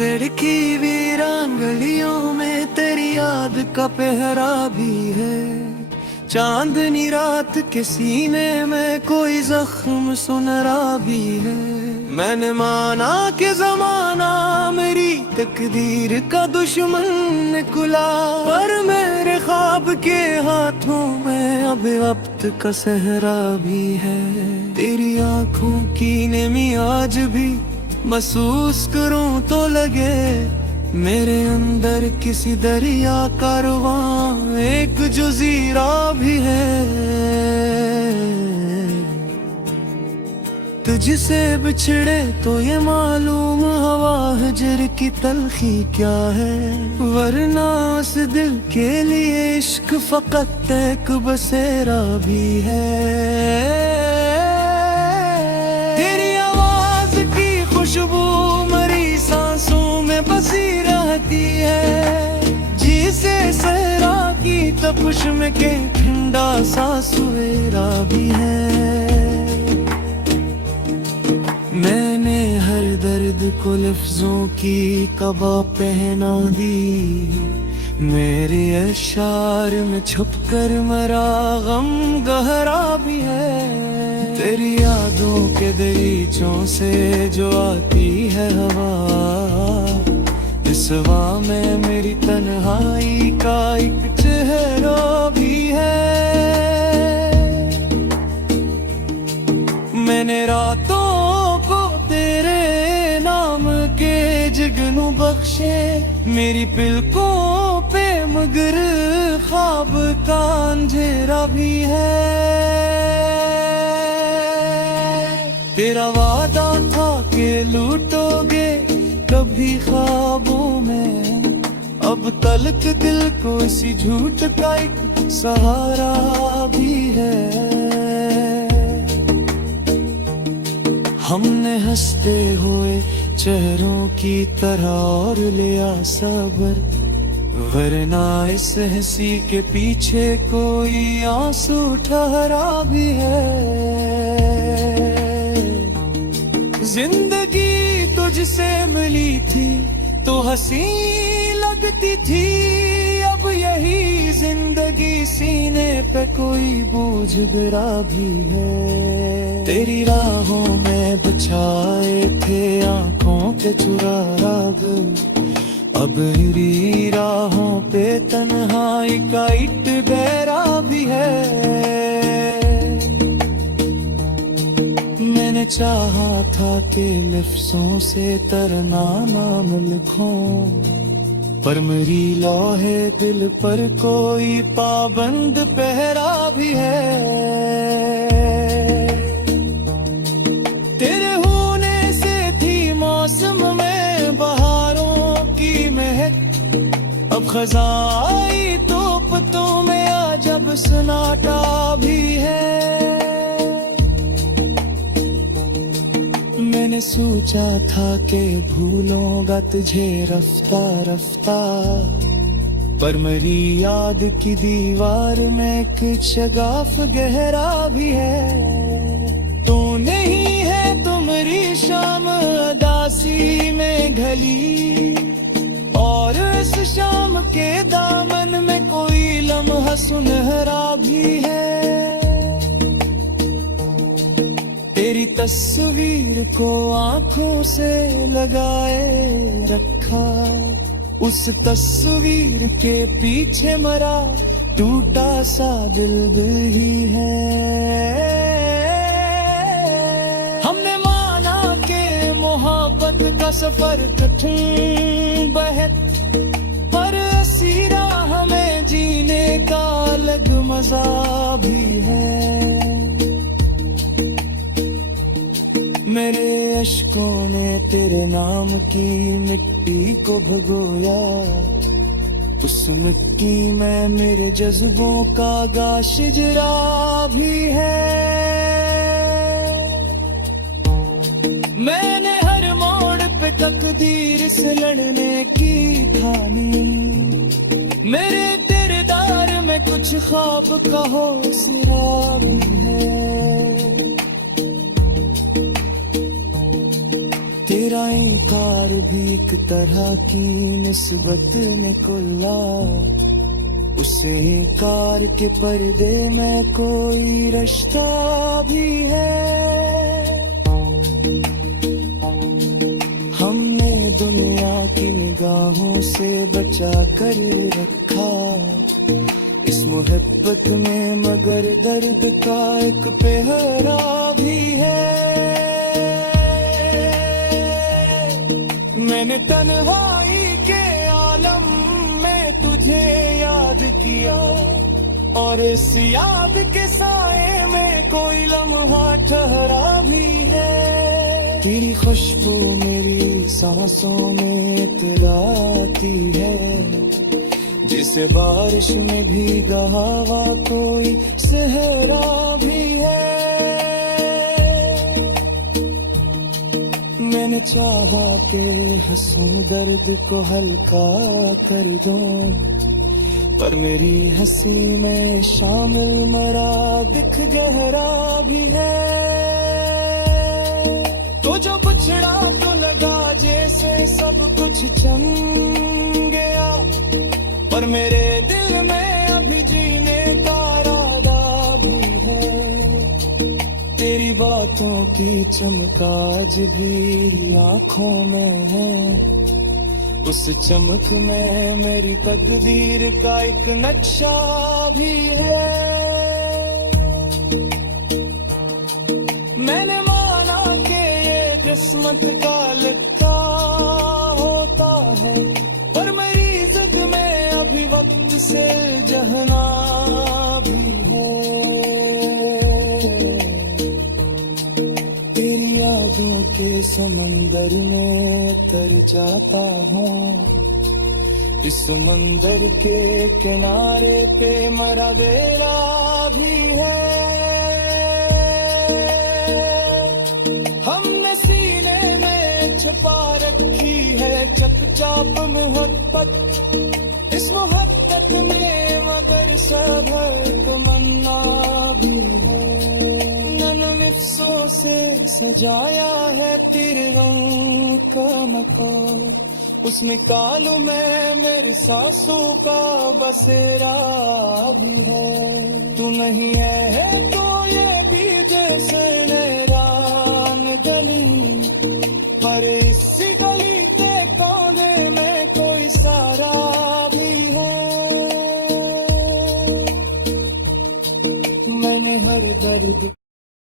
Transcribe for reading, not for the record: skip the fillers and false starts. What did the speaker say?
अंधेर की वीरान गलियों में तेरी याद का पहरा भी है। चांदनी रात के सीने में कोई जख्म सुनरा भी है। मैंने माना कि जमाना मेरी तकदीर का दुश्मन निकला, पर मेरे ख्वाब के हाथों में अब वक्त का सहरा भी है। तेरी आंखों की नेमी आज भी महसूस करूं तो लगे मेरे अंदर किसी दरिया का रुआं एक जजीरा भी है। तुझसे बिछड़े तो ये मालूम हवा हजर की तलखी क्या है, वरना उस दिल के लिए इश्क फकत एक बसेरा भी है। तेरी आवाज की खुशबू मेरी सांसों में बसी रहती है, जिसे सहरा की तपिश में के ठंडा सा सवेरा भी है। मैंने हर दर्द को लफ्जों की कबा पहना दी, मेरे अशार में छुप कर मरा गम गहरा भी है। तेरी यादों के दरीचों से जो आती है हवा, इस हवा में मेरी तन्हाई का एक चेहरा भी है। मैंने रातों को तेरे नाम के जगनू बख्शे, मेरी पिलकों पे मगर ख्वाब का अंधेरा भी है। तेरा वादा था कि लूटोगे कभी ख्वाबों में, अब तलक दिल को इसी झूठ का एक सहारा भी है। हमने हंसते हुए चेहरों की तरह और लिया सबर, वरना इस हंसी के पीछे कोई आंसू ठहरा भी है। जिंदगी तुझसे मिली थी तो हंसी लगती थी, अब यही जिंदगी सीने पे कोई बोझ गिरा भी है। तेरी राहों में बिछाए थे आंखों के चुराग, अब मेरी राहों पे तन्हाई का ईट बहरा भी है। मैंने चाहा था कि लफ्जों से तरना नाम लिखूं, पर मेरी लौहे दिल पर कोई पाबंद पहरा भी है। तेरे होने से थी मौसम में बहारों की महक, अब खजाई तो पत्तों में आ जब सन्नाटा भी है। मैंने सोचा था कि भूलूंगा तुझे रफ्ता रफ्ता, पर मेरी याद की दीवार में कुछ शगाफ गहरा भी है। तू नहीं है तो मेरी शाम उदासी में घली, और इस शाम के दामन में कोई लम्हा सुनहरा भी है। तेरी तस्वीर को आंखों से लगाए रखा, उस तस्वीर के पीछे मरा टूटा सा दिल भी है। हमने माना कि मोहब्बत का सफर कठिन बहत, पर सीरा हमें जीने का अलग मजा भी है। मेरे अश्कों ने तेरे नाम की मिट्टी को भगोया, उस मिट्टी में मेरे जज्बों का गाश जरा भी है। मैंने हर मोड़ पे तकदीर से लड़ने की ठानी, मेरे किरदार में कुछ ख्वाब का हौसला भी है। तेरा इनकार प्यार भी एक तरह की निस्बत में कुल्ला, उसे कार के पर्दे में कोई रिश्ता भी है। हमने दुनिया की निगाहों से बचा कर रखा इस मोहब्बत में, मगर दर्द का एक पहरा भी है। मैंने तन्हाई के आलम में तुझे याद किया, और इस याद के साए में कोई लम्हा ठहरा भी है। तेरी खुशबू मेरी सांसों में इतराती है, जिसे बारिश में भीगा हवा कोई सहरा भी है। मैंने चाहा के हंसूं दर्द को हल्का कर दूं, पर मेरी हंसी में शामिल मरा दिख गहरा भी है। तो जो बिछड़ा तो लगा जैसे सब कुछ छन गया, पर मेरे दिल में अभी जीने का इरादा भी है। तेरी बातों की चमक आज भी आंखों में है, उस चमक में मेरी तकदीर का एक नक्शा भी है। मैंने माना कि ये किस्मत का लिखा होता है, पर मेरी जिद में अभी वक्त से जहना भी है। तेरी यादों के समंदर में तर जाता हूँ, इस समंदर के किनारे पे मरा बेला भी है। हमने सीने में छुपा रखी है चपचाप मोहब्बत, इस मोहब्बत में मगर सबर तमन्ना भी है। नन्हे लिफ्सों से सजाया है तेरे रंग का मकान, उसमें कालू में मेरे सांसों का बसेरा भी है। तू नहीं है तो ये भी